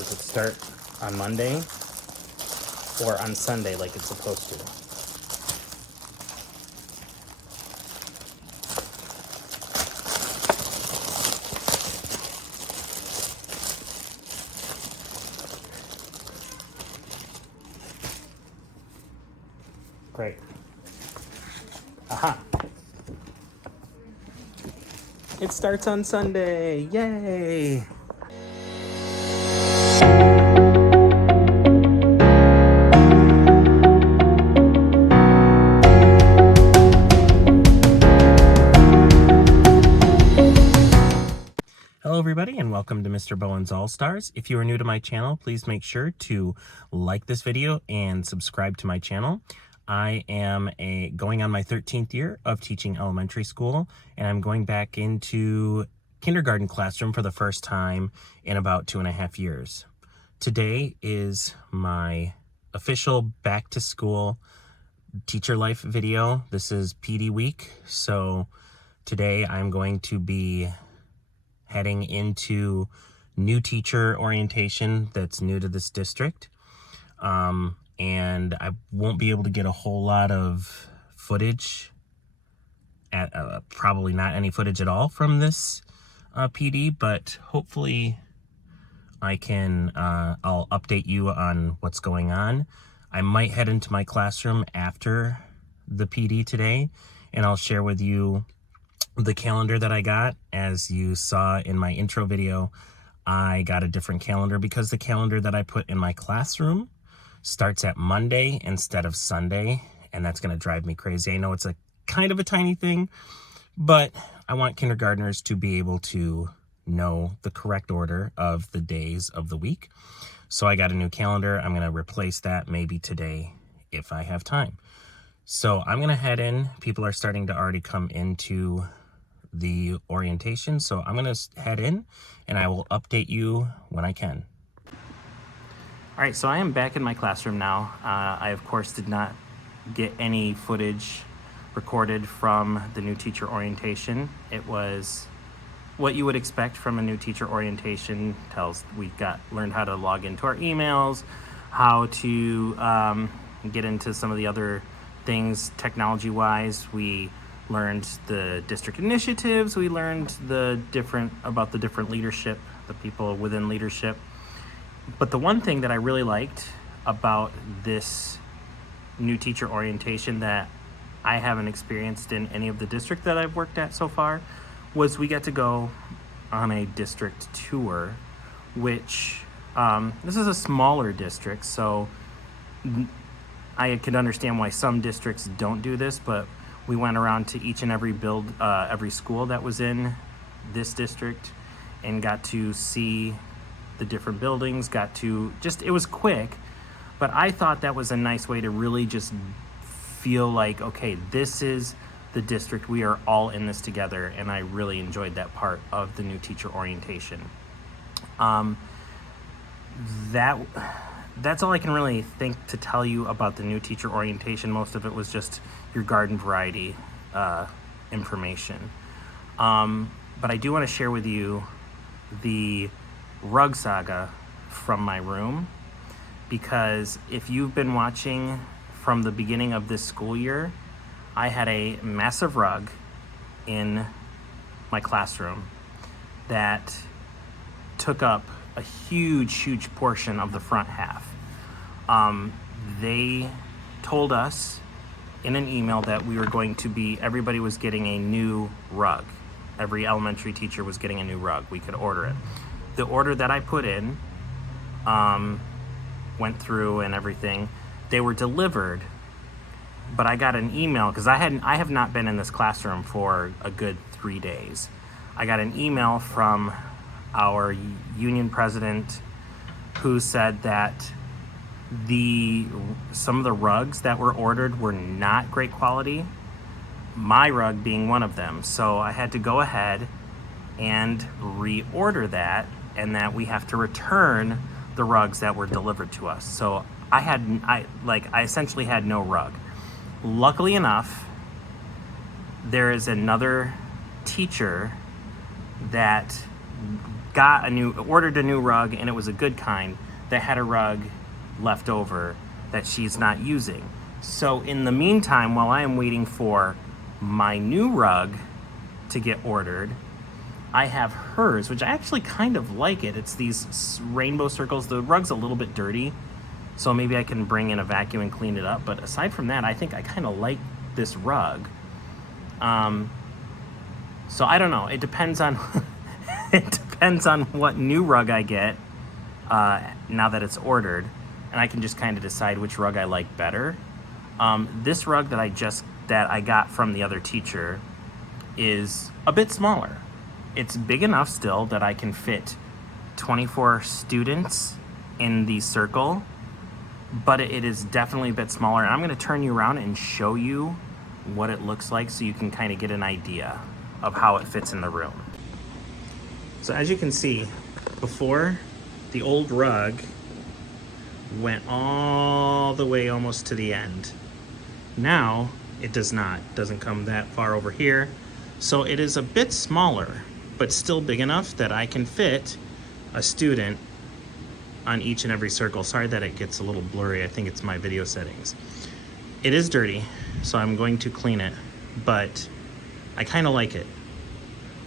Does it start on Monday or on Sunday like it's supposed to? Great. Aha. It starts on Sunday. Yay! Hello everybody and welcome to Mr. Bowen's All-Stars. If you are new to my channel, please make sure to like this video and subscribe to my channel. I am going on my 13th year of teaching elementary school, and I'm going back into kindergarten classroom for the first time in about 2.5 years. Today is my official back to school teacher life video. This is PD week, so today I'm going to be heading into new teacher orientation that's new to this district. And I won't be able to get a whole lot of footage, probably not any footage at all from this PD, but hopefully I can, I'll update you on what's going on. I might head into my classroom after the PD today, and I'll share with you the calendar that I got. As you saw in my intro video, I got a different calendar because the calendar that I put in my classroom starts at Monday instead of Sunday, and that's going to drive me crazy. I know it's a kind of a tiny thing, but I want kindergartners to be able to know the correct order of the days of the week. So I got a new calendar. I'm going to replace that maybe today if I have time. So I'm going to head in. People are starting to already come into the orientation, so I'm going to head in and I will update you when I can. All right, so I am back in my classroom now. I, of course, did not get any footage recorded from the new teacher orientation. It was what you would expect from a new teacher orientation. We learned how to log into our emails, how to get into some of the other things technology-wise. We learned the district initiatives. We learned about the different leadership, the people within leadership. But the one thing that I really liked about this new teacher orientation that I haven't experienced in any of the district that I've worked at so far was we got to go on a district tour, which this is a smaller district, so I could understand why some districts don't do this, but we went around to each and every school that was in this district and got to see the different buildings, it was quick, but I thought that was a nice way to really just feel like, okay, this is the district, we are all in this together, and I really enjoyed that part of the new teacher orientation. That's all I can really think to tell you about the new teacher orientation. Most of it was just your garden variety information. But I do want to share with you the rug saga from my room, because if you've been watching from the beginning of this school year, I had a massive rug in my classroom that took up a huge portion of the front half. They told us in an email that everybody was getting a new rug. Every elementary teacher was getting a new rug. We could order it. The order that I put in went through and everything. They were delivered, but I got an email because I have not been in this classroom for a good 3 days. I got an email from our union president who said that some of the rugs that were ordered were not great quality, my rug being one of them. So I had to go ahead and reorder that, and that we have to return the rugs that were delivered to us. So I essentially had no rug. Luckily enough, there is another teacher that ordered a new rug, and it was a good kind that had a rug left over that she's not using. So in the meantime, while I am waiting for my new rug to get ordered, I have hers, which I actually kind of like it. It's these rainbow circles. The rug's a little bit dirty, so maybe I can bring in a vacuum and clean it up. But aside from that, I think I kind of like this rug. So I don't know. It depends on it depends on what new rug I get now that it's ordered, and I can just kind of decide which rug I like better. This rug that I got from the other teacher is a bit smaller. It's big enough still that I can fit 24 students in the circle, but it is definitely a bit smaller. And I'm going to turn you around and show you what it looks like so you can kind of get an idea of how it fits in the room. So as you can see, before, the old rug went all the way almost to the end. Now it does not. It doesn't come that far over here. So it is a bit smaller, but still big enough that I can fit a student on each and every circle. Sorry that it gets a little blurry. I think it's my video settings. It is dirty, so I'm going to clean it, but I kind of like it.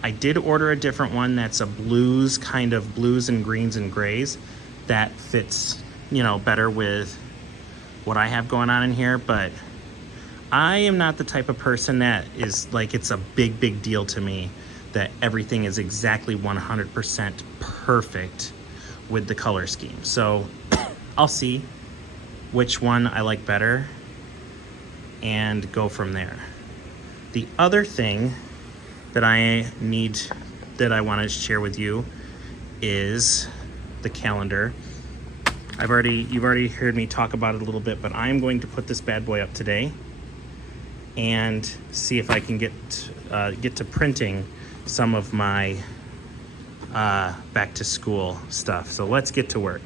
I did order a different one that's a blues, kind of blues and greens and grays. That fits, better with what I have going on in here, but I am not the type of person that is like, it's a big deal to me that everything is exactly 100% perfect with the color scheme. So I'll see which one I like better and go from there. The other thing that I want to share with you is the calendar. You've already heard me talk about it a little bit, but I'm going to put this bad boy up today and see if I can get to printing some of my back to school stuff. So let's get to work.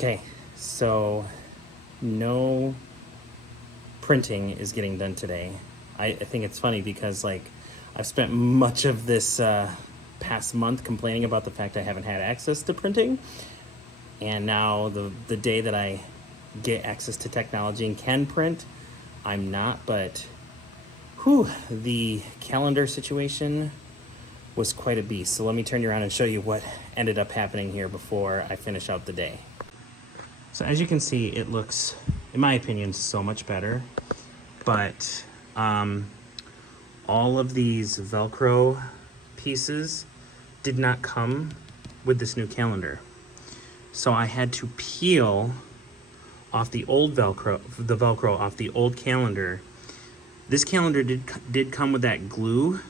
Okay, so no printing is getting done today. I think it's funny because like I've spent much of this past month complaining about the fact I haven't had access to printing, and now the day that I get access to technology and can print, I'm not. But the calendar situation was quite a beast. So let me turn you around and show you what ended up happening here before I finish out the day. So as you can see, it looks, in my opinion, so much better. But all of these Velcro pieces did not come with this new calendar. So I had to peel off the old Velcro off the old calendar. This calendar did come with that glue,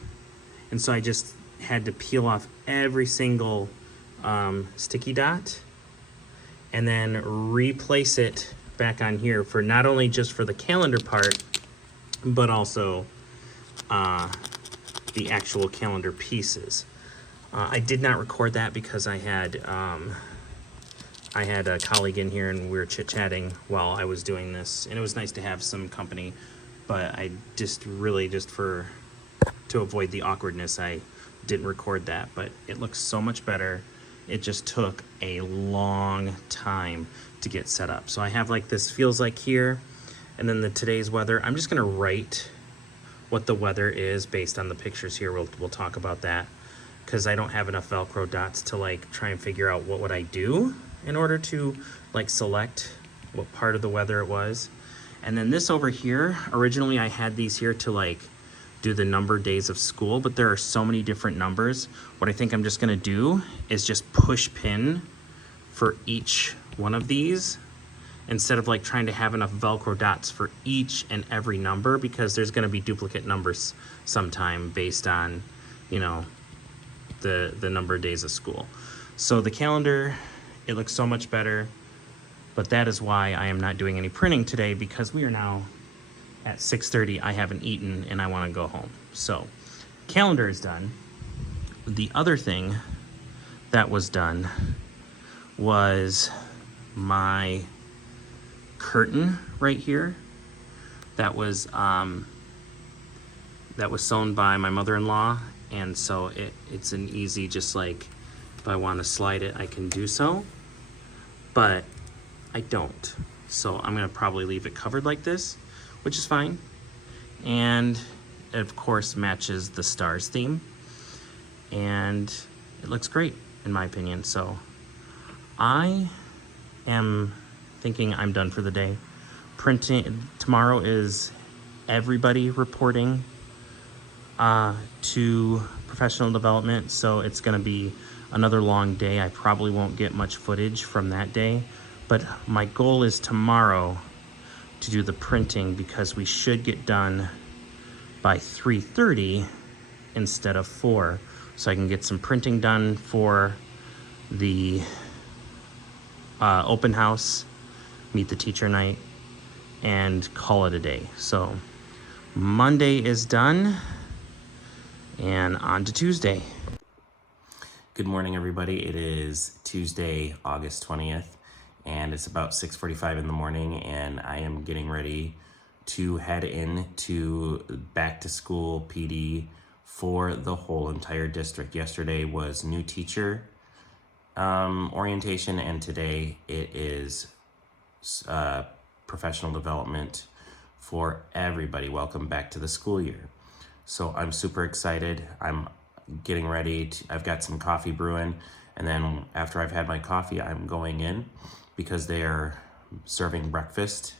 and so I just had to peel off every single sticky dot and then replace it back on here for not only just for the calendar part, but also the actual calendar pieces. I did not record that because I had a colleague in here and we were chit-chatting while I was doing this, and it was nice to have some company, but I just really, to avoid the awkwardness, I didn't record that. But it looks so much better. It just took a long time to get set up. So I have like this feels like here, and then today's weather. I'm just gonna write what the weather is based on the pictures here. We'll talk about that, because I don't have enough Velcro dots to like try and figure out what would I do in order to like select what part of the weather it was. And then this over here, originally I had these here to like do the number days of school, but there are so many different numbers. What I think I'm just gonna do is just push pin for each one of these, instead of like trying to have enough Velcro dots for each and every number, because there's gonna be duplicate numbers sometime based on, you know, the number of days of school. So the calendar, it looks so much better, but that is why I am not doing any printing today, because we are now at 6:30. I haven't eaten and I want to go home. So calendar is done. The other thing that was done was my curtain right here. That was sewn by my mother-in-law, and so it's an easy, just like if I want to slide it I can do so, but I don't. So I'm gonna probably leave it covered like this, which is fine. And it of course matches the stars theme, and it looks great in my opinion. So I am thinking I'm done for the day. Printing tomorrow is everybody reporting to professional development, so it's gonna be another long day. I probably won't get much footage from that day, but my goal is tomorrow to do the printing, because we should get done by 3:30 instead of 4, so I can get some printing done for the open house, meet the teacher night, and call it a day. So Monday is done, and on to Tuesday. Good morning, everybody. It is Tuesday, August 20th. And it's about 6:45 in the morning, and I am getting ready to head into back to school PD for the whole entire district. Yesterday was new teacher orientation, and today it is professional development for everybody. Welcome back to the school year. So I'm super excited. I'm getting ready. I've got some coffee brewing, and then after I've had my coffee, I'm going in, because they are serving breakfast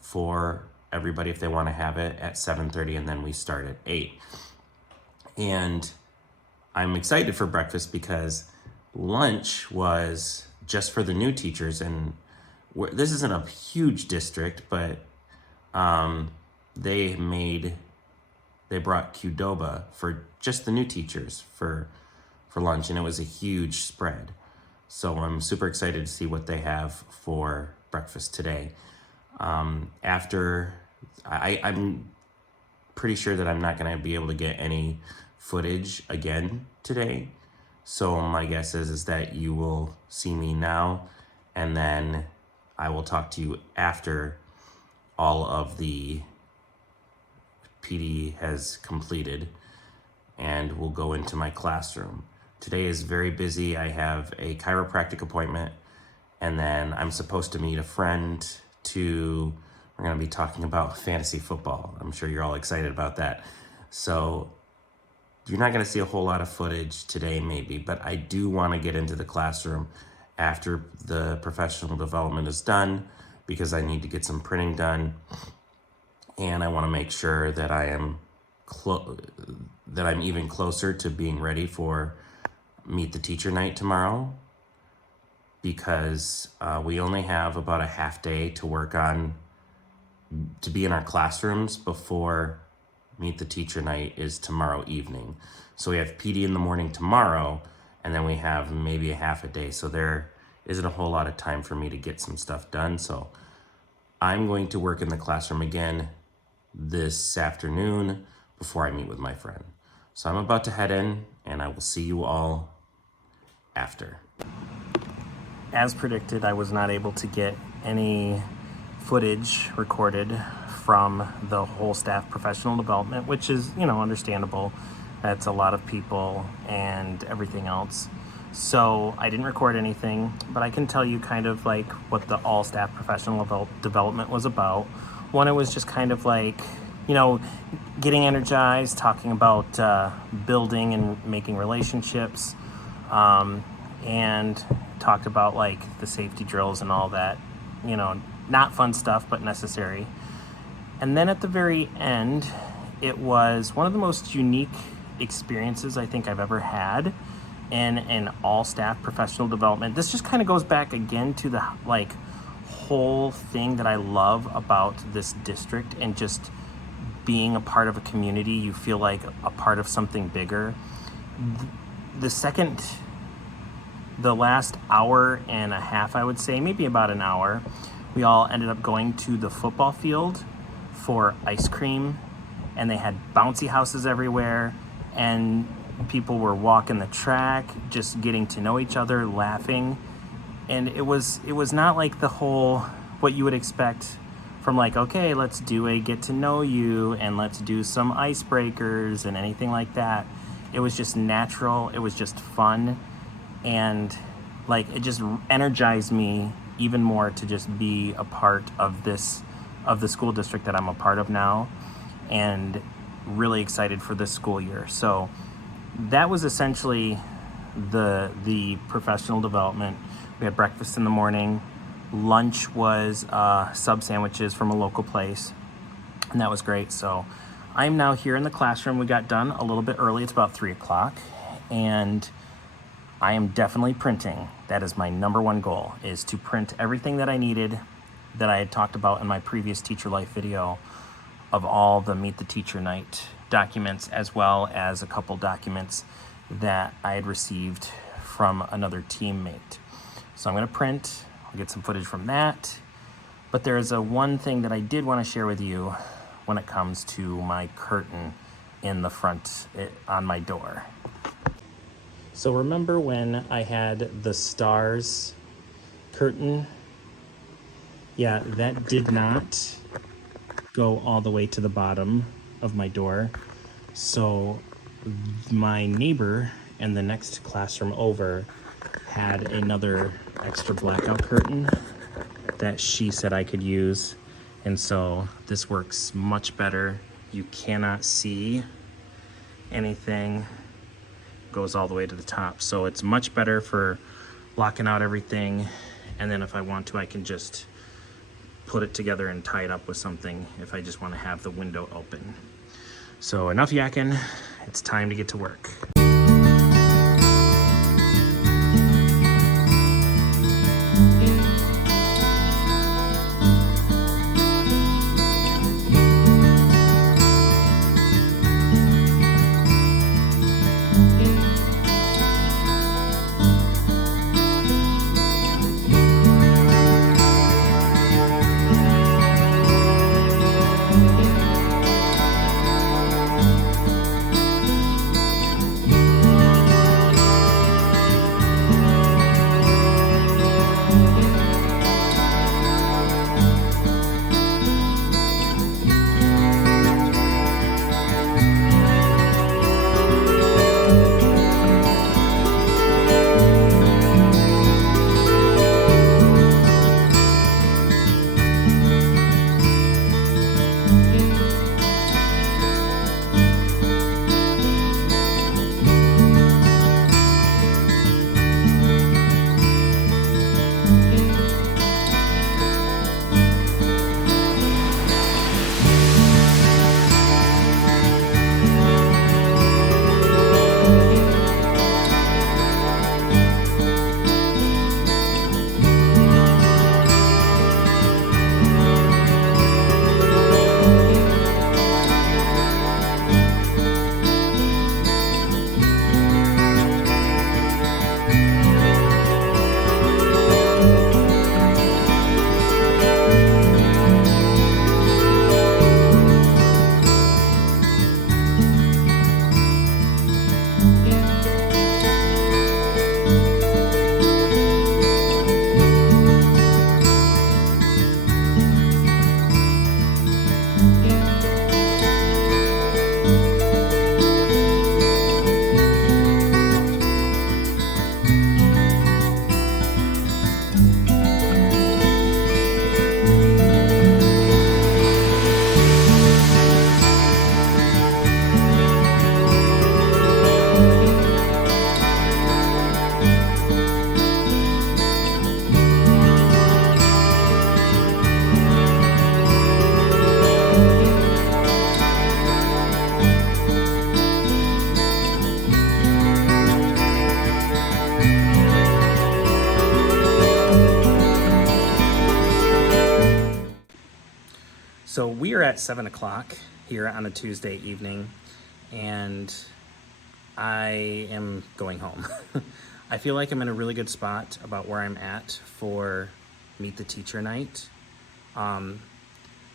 for everybody if they want to have it at 7:30, and then we start at 8. And I'm excited for breakfast because lunch was just for the new teachers, and this isn't a huge district, but they brought Qdoba for just the new teachers for lunch, and it was a huge spread. So I'm super excited to see what they have for breakfast today. I'm pretty sure that I'm not going to be able to get any footage again today. So my guess is that you will see me now and then I will talk to you after all of the PD has completed, and we'll go into my classroom. Today is very busy. I have a chiropractic appointment, and then I'm supposed to meet a friend we're gonna be talking about fantasy football. I'm sure you're all excited about that. So you're not gonna see a whole lot of footage today maybe, but I do wanna get into the classroom after the professional development is done, because I need to get some printing done, and I wanna make sure that I am that I'm even closer to being ready for Meet the Teacher Night tomorrow, because we only have about a half day to work on, to be in our classrooms before Meet the Teacher Night is tomorrow evening. So we have PD in the morning tomorrow, and then we have maybe a half a day. So there isn't a whole lot of time for me to get some stuff done. So I'm going to work in the classroom again this afternoon before I meet with my friend. So I'm about to head in, and I will see you all after. As predicted, I was not able to get any footage recorded from the whole staff professional development, which is, understandable. That's a lot of people and everything else. So I didn't record anything, but I can tell you kind of like what the all staff professional development was about. One, it was just kind of like, getting energized, talking about building and making relationships, and talked about like the safety drills and all that, not fun stuff, but necessary. And then at the very end, it was one of the most unique experiences I think I've ever had in an all staff professional development. This just kind of goes back again to the whole thing that I love about this district, and just being a part of a community. You feel like a part of something bigger. The last hour and a half, I would say, maybe about an hour, we all ended up going to the football field for ice cream, and they had bouncy houses everywhere, and people were walking the track, just getting to know each other, laughing. And it was not like the whole, what you would expect from like, okay, let's do a get to know you and let's do some icebreakers and anything like that. It was just natural. It was just fun. And like, it just energized me even more to just be a part of the school district that I'm a part of now, and really excited for this school year. So that was essentially the professional development. We had breakfast in the morning. Lunch was sub sandwiches from a local place, and that was great. So I'm now here in the classroom. We got done a little bit early. It's about 3 o'clock, and I am definitely printing. That is my number one goal, is to print everything that I needed, that I had talked about in my previous Teacher Life video, of all the Meet the Teacher Night documents, as well as a couple documents that I had received from another teammate. So I'm gonna print, I'll get some footage from that. But there's one thing that I did wanna share with you when it comes to my curtain in the front on my door. So remember when I had the stars curtain? Yeah, that did not go all the way to the bottom of my door. So my neighbor in the next classroom over had another extra blackout curtain that she said I could use. And so this works much better. You cannot see anything. Goes all the way to the top. So it's much better for blocking out everything. And then if I want to, I can just put it together and tie it up with something if I just want to have the window open. So enough yakking, it's time to get to work. So we are at 7 o'clock here on a Tuesday evening, and I am going home. I feel like I'm in a really good spot about where I'm at for Meet the Teacher Night.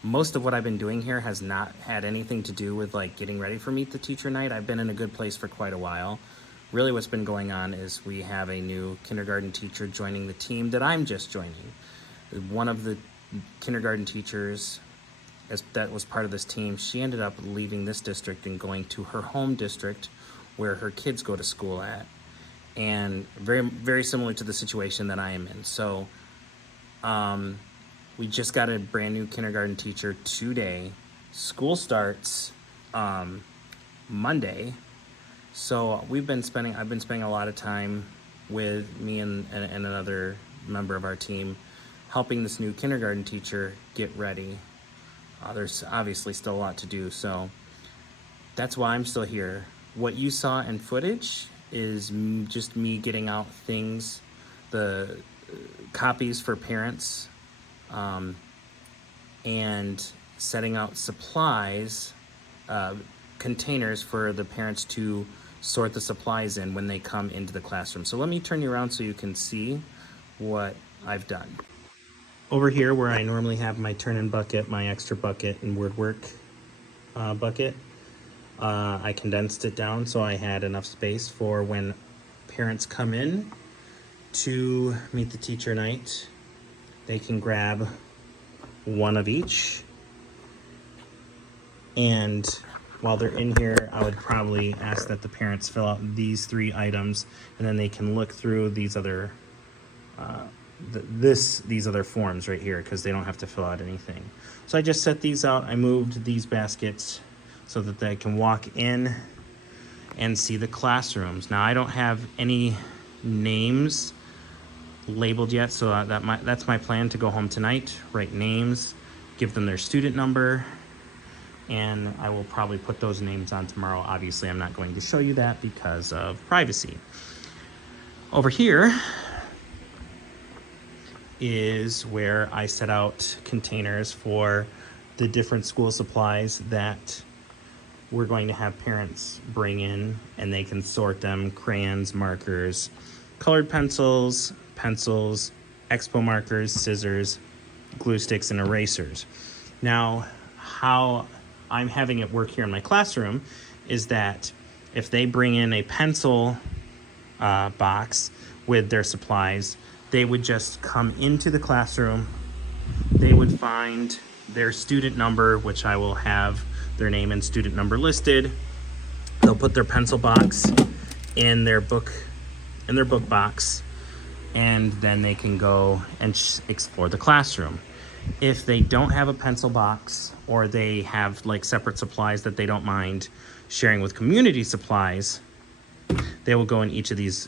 Most of what I've been doing here has not had anything to do with like getting ready for Meet the Teacher Night. I've been in a good place for quite a while. Really what's been going on is we have a new kindergarten teacher joining the team that I'm just joining. One of the kindergarten teachers that was part of this team, she ended up leaving this district and going to her home district where her kids go to school at. And very, very similar to the situation that I am in. So we just got a brand new kindergarten teacher today. School starts Monday. So I've been spending a lot of time with me and another member of our team helping this new kindergarten teacher get ready. There's obviously still a lot to do, so that's why I'm still here. What you saw in footage is just me getting out things, the copies for parents, and setting out supplies, containers for the parents to sort the supplies in when they come into the classroom. So let me turn you around so you can see what I've done. Over here where I normally have my turn-in bucket, my extra bucket, and word work bucket, I condensed it down so I had enough space for when parents come in to Meet the Teacher Night. They can grab one of each. And while they're in here, I would probably ask that the parents fill out these 3 items, and then they can look through these other these other forms right here, because they don't have to fill out anything. So I just set these out. I moved these baskets so that they can walk in and see the classrooms. Now I don't have any names labeled yet, so that's my plan to go home tonight, write names, give them their student number, and I will probably put those names on tomorrow. Obviously, I'm not going to show you that because of privacy. Over here is where I set out containers for the different school supplies that we're going to have parents bring in, and they can sort them: crayons, markers, colored pencils, expo markers, scissors, glue sticks, and erasers. Now, how I'm having it work here in my classroom is that if they bring in a pencil box with their supplies, they would just come into the classroom. They would find their student number, which I will have their name and student number listed. They'll put their pencil box in their book box, and then they can go and explore the classroom. If they don't have a pencil box, or they have like separate supplies that they don't mind sharing with community supplies, they will go in each of these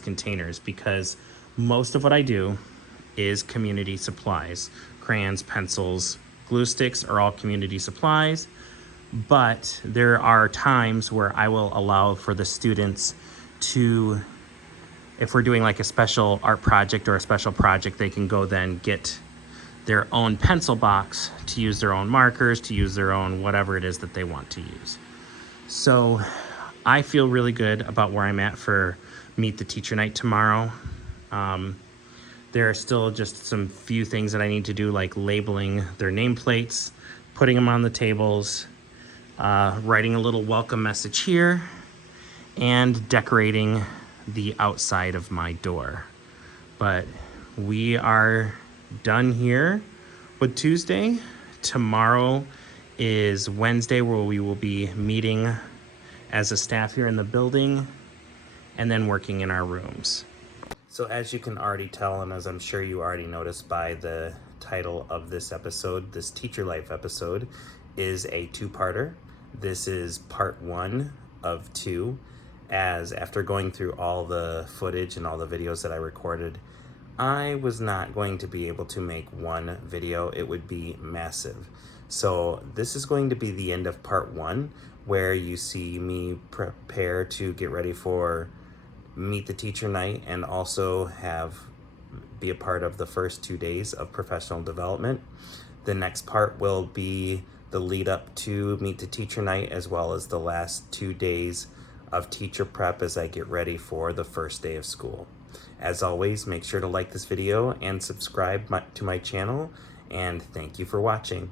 containers, because most of what I do is community supplies. Crayons, pencils, glue sticks are all community supplies, but there are times where I will allow for the students to, if we're doing like a special art project or a special project, they can go then get their own pencil box to use their own markers, to use their own whatever it is that they want to use. So I feel really good about where I'm at for Meet the Teacher Night tomorrow. There are still just some few things that I need to do, like labeling their nameplates, putting them on the tables, writing a little welcome message here, and decorating the outside of my door. But we are done here with Tuesday. Tomorrow is Wednesday, where we will be meeting as a staff here in the building and then working in our rooms. So as you can already tell, and as I'm sure you already noticed by the title of this episode, this Teacher Life episode is a 2-parter. This is part 1 of 2, as after going through all the footage and all the videos that I recorded, I was not going to be able to make one video. It would be massive. So this is going to be the end of part 1, where you see me prepare to get ready for Meet the Teacher Night, and also be a part of the first 2 days of professional development. The next part will be the lead up to Meet the Teacher Night, as well as the last 2 days of teacher prep as I get ready for the first day of school. As always, make sure to like this video and subscribe to my channel, and thank you for watching.